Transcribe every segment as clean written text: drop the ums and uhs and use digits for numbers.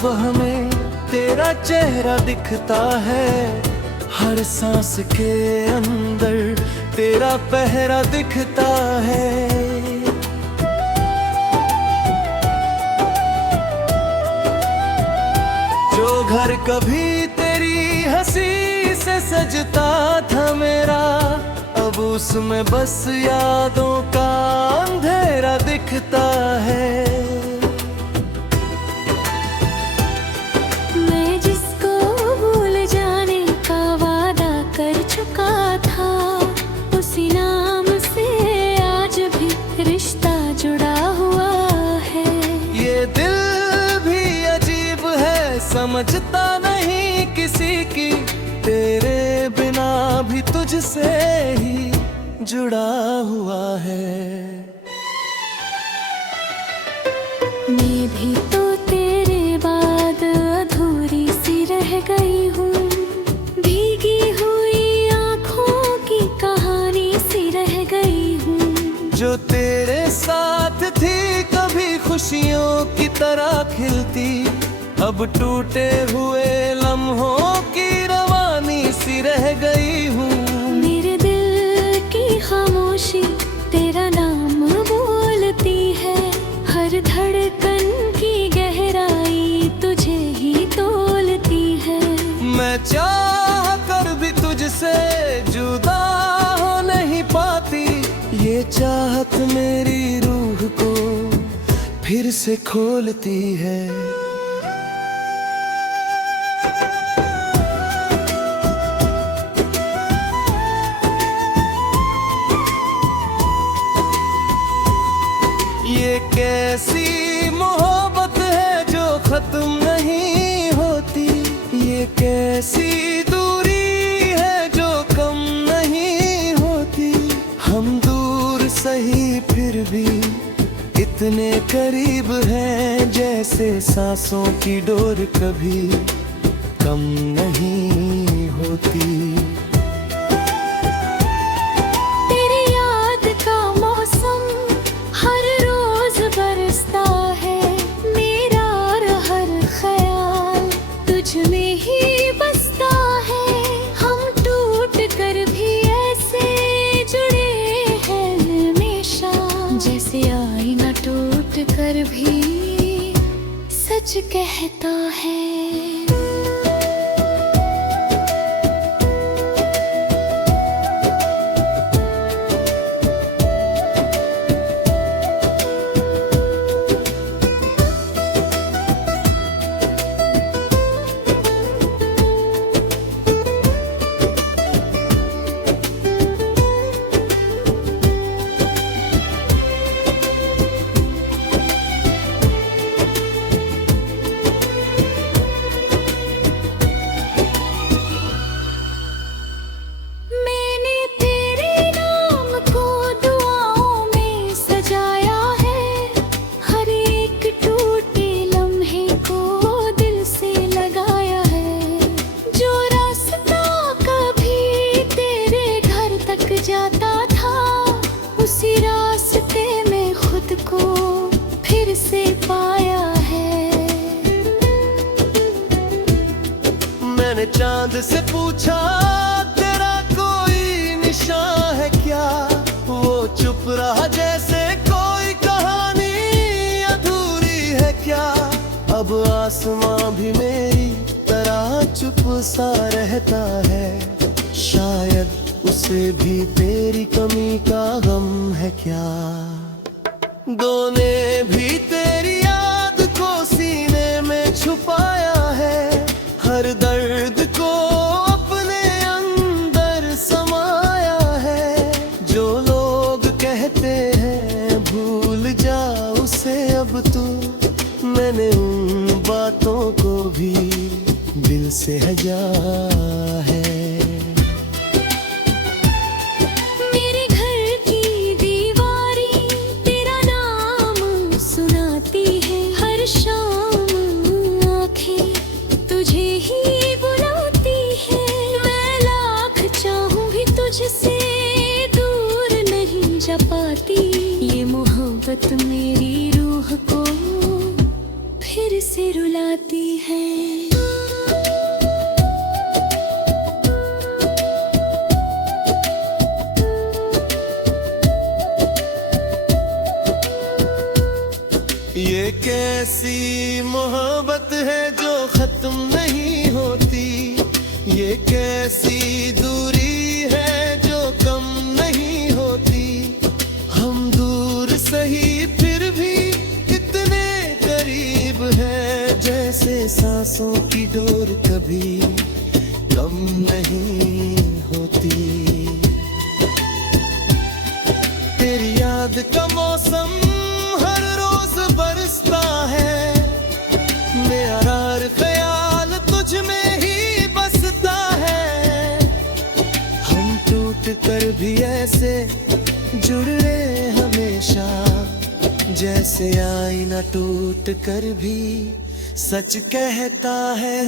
सुबह में तेरा चेहरा दिखता है, हर सांस के अंदर तेरा पहरा दिखता है। जो घर कभी तेरी हंसी से सजता था मेरा, अब उसमें बस यादों का अंधेरा दिखता है। मैं जिसको भूल जाने का वादा कर चुका था, उसी नाम से आज भी रिश्ता जुड़ा हुआ है। ये दिल भी अजीब है, समझता नहीं किसी की, तेरे बिना भी तुझसे ही जुड़ा हुआ है। मैं भी तो तेरे बाद अधूरी सी रह गई हूँ, भीगी हुई आँखों की कहानी सी रह गई हूँ। जो तेरे साथ थी कभी खुशियों की तरह खिलती, अब टूटे हुए लम्हों की रवानी सी रह गई हूँ। मेरे दिल की खामोशी तेरा नाम बोलती है, हर धड़कन की गहराई तुझे ही तोलती है। मैं चाह कर भी तुझसे जुदा हो नहीं पाती, ये चाहत मेरी रूह को फिर से खोलती है। ये कैसी मोहब्बत है जो खत्म नहीं होती, ये कैसी दूरी है जो कम नहीं होती। हम दूर सही फिर भी इतने करीब हैं, जैसे सांसों की डोर कभी कम नहीं होती। जैसे आईना टूट कर भी सच कहता है। जाता था उसी रास्ते में खुद को फिर से पाया है। मैंने चांद से पूछा तेरा कोई निशान है क्या, वो चुप रहा जैसे कोई कहानी अधूरी है क्या। अब आसमां भी मेरी तरह चुप सा रहता है, शायद उसे भी तेरी कमी का गम है क्या। दो ने भी तेरी याद को सीने में छुपाया है, हर दर्द को अपने अंदर समाया है। जो लोग कहते हैं भूल जा उसे अब तू, मैंने उन बातों को भी दिल से हजा है। पाती ये मोहब्बत मेरी रूह को फिर से रुलाती है। ये कैसी मोहब्बत है जो खत्म नहीं होती, ये कैसी दूरी है जो कम नहीं होती। हम दूर सही फिर भी कितने करीब हैं, जैसे सांसों की डोर कभी कम नहीं होती। तेरी याद का मौसम हर रोज बरसता है, मेरा हर ख्याल तुझ में ही बसता है। हम टूट कर भी ऐसे जुड़ रहे हमेशा, जैसे आईना टूट कर भी सच कहता है।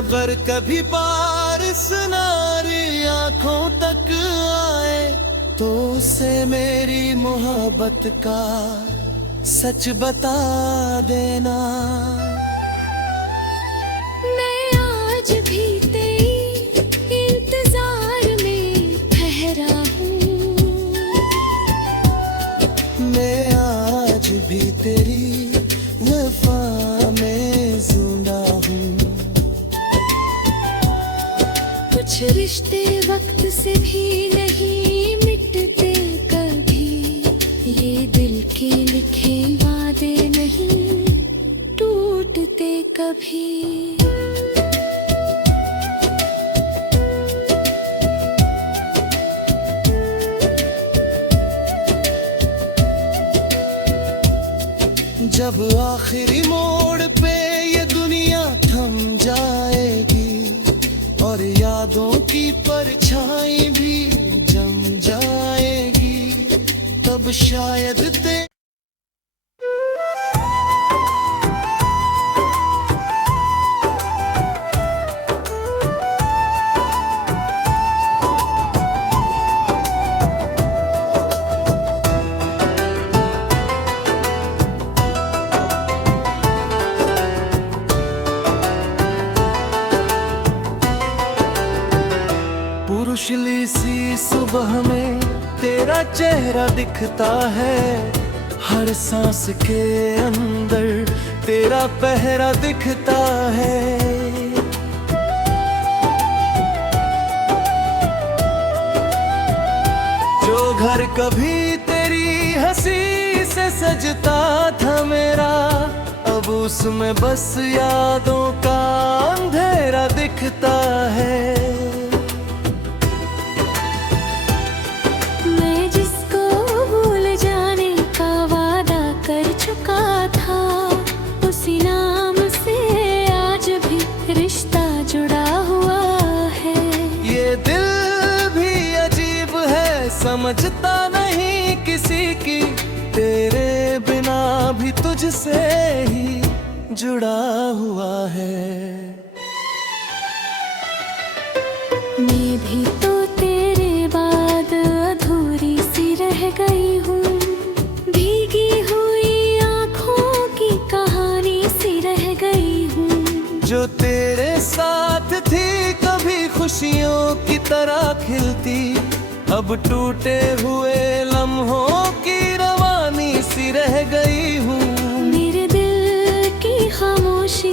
अगर कभी बारिश नारी आंखों तक आए, तो उसे मेरी मोहब्बत का सच बता देना। मैं आज भी तेरे इंतजार में ठहरा हूँ, मैं आज भी तेरी वफा में जिंदा हूँ। कुछ रिश्ते वक्त से भी नहीं मिटते कभी, ये दिल के लिखे वादे नहीं टूटते कभी। जब आखिरी मोड़ पे ये दुनिया थम जाएगी और यादों की परछाई भी जम जाएगी, तब शायद पुरुषली सी सुबह में तेरा चेहरा दिखता है, हर सांस के अंदर तेरा पहरा दिखता है। जो घर कभी तेरी हंसी से सजता था मेरा, अब उसमें बस यादों का अंधेरा दिखता है। समझता नहीं किसी की, तेरे बिना भी तुझसे ही जुड़ा हुआ है। मैं भी तो तेरे बाद अधूरी सी रह गई हूँ, भीगी हुई आँखों की कहानी सी रह गई हूँ। जो तेरे साथ थी कभी खुशियों की तरह खिलती, अब टूटे हुए लम्हों की रवानी सी रह गई हूँ। मेरे दिल की खामोशी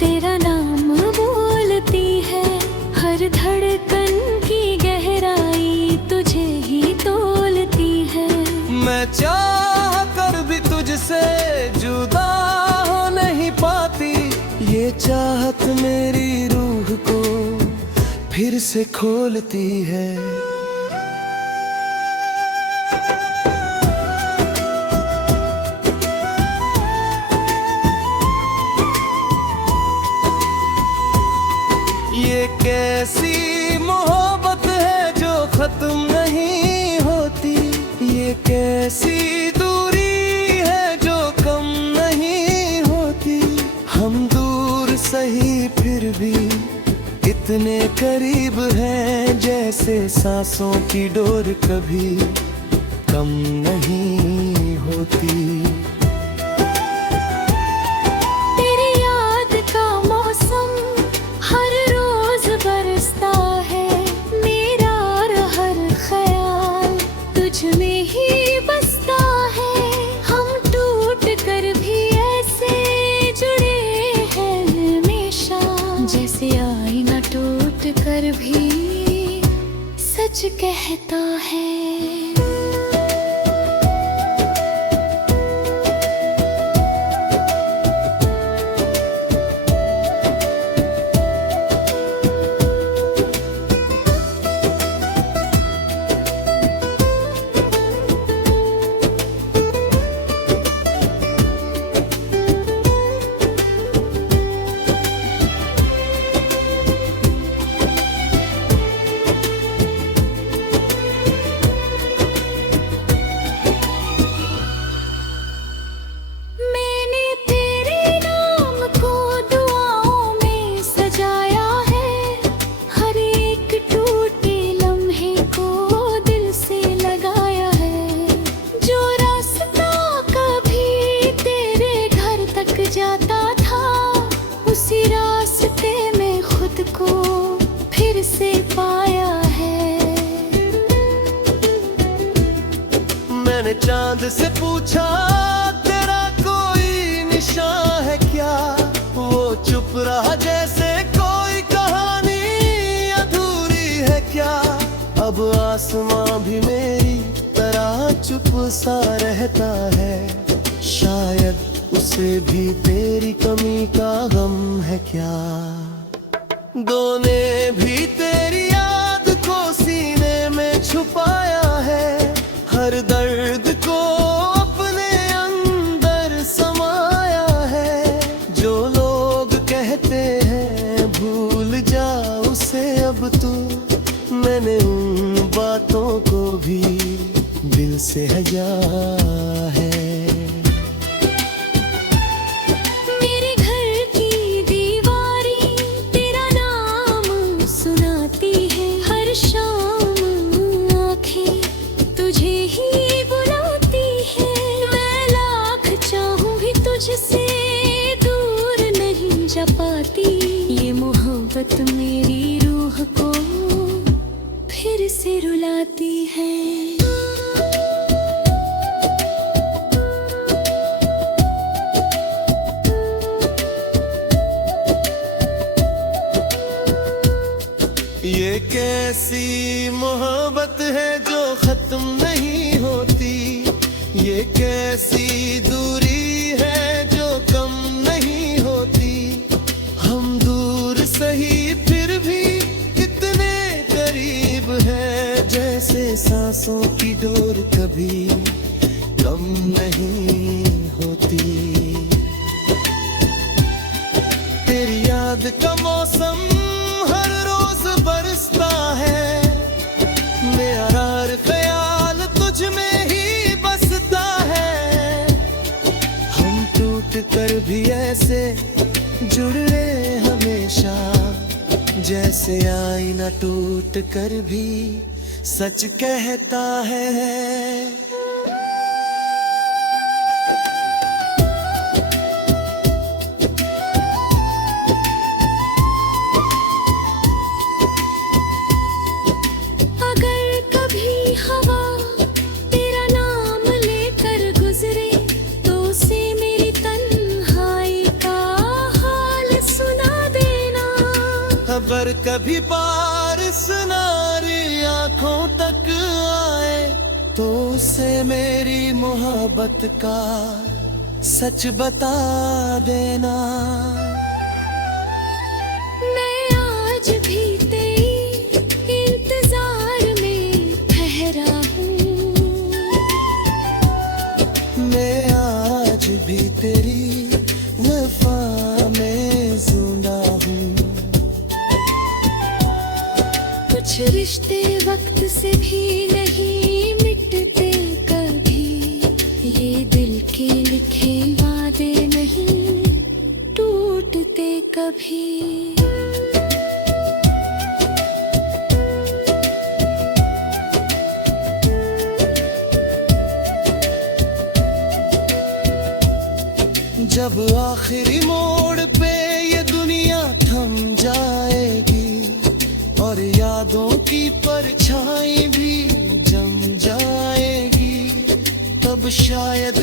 तेरा नाम बोलती है, हर धड़कन की गहराई तुझे ही तोलती है। मैं चाह कर भी तुझसे जुदा हो नहीं पाती, ये चाहत मेरी रूह को फिर से खोलती है। ये कैसी मोहब्बत है जो इतने करीब हैं जैसे सांसों की डोर कभी कम नहीं होती। तेरी याद का मौसम हर रोज बरसता है, मेरा हर ख्याल तुझ में ही बसता है। हम टूट कर भी ऐसे जुड़े हैं हमेशा, जैसे आईना टूट कर भी सच कहता है। जाता था उसी रास्ते में खुद को फिर से पाया है। मैंने चांद से पूछा तेरा कोई निशान है क्या, वो चुप रहा जैसे कोई कहानी अधूरी है क्या। अब आसमां भी मेरी तरह चुप सा रहता है, शायद उसे भी तेरी कमी का गम है क्या। दो ने भी तेरी याद को सीने में छुपाया है, हर दर्द को अपने अंदर समाया है। जो लोग कहते हैं भूल जा उसे अब तू, मैंने उन बातों को भी दिल से हजा है। पाती ये मोहब्बत मेरी रूह को फिर से रुलाती है। ये कैसी मोहब्बत है जो खत्म नहीं होती, ये कैसी दूरी है जो कम नहीं होती। हम दूर सही फिर भी कितने करीब हैं, जैसे सांसों की डोर कभी कम नहीं होती। तेरी याद का मौसम हर रोज बरसता है, मेरा हर ख्याल तुझ में ही बसता है। हम टूट कर भी ऐसे जुड़ रहे हमेशा, जैसे आईना टूट कर भी सच कहता है। अगर कभी बारिश नारी आंखों तक आए, तो उसे मेरी मोहब्बत का सच बता देना। मैं आज भी तेरे इंतजार में ठहरा हूँ, मैं आज भी तेरी वफा में जिंदा हूँ। कुछ रिश्ते वक्त से भी नहीं मिटते कभी, ये दिल के लिखे वादे नहीं टूटते कभी। जब आखिरी मोड़ पे ये दुनिया थम जाएगी और यादों की परछाई भी जम जाएगी, तब शायद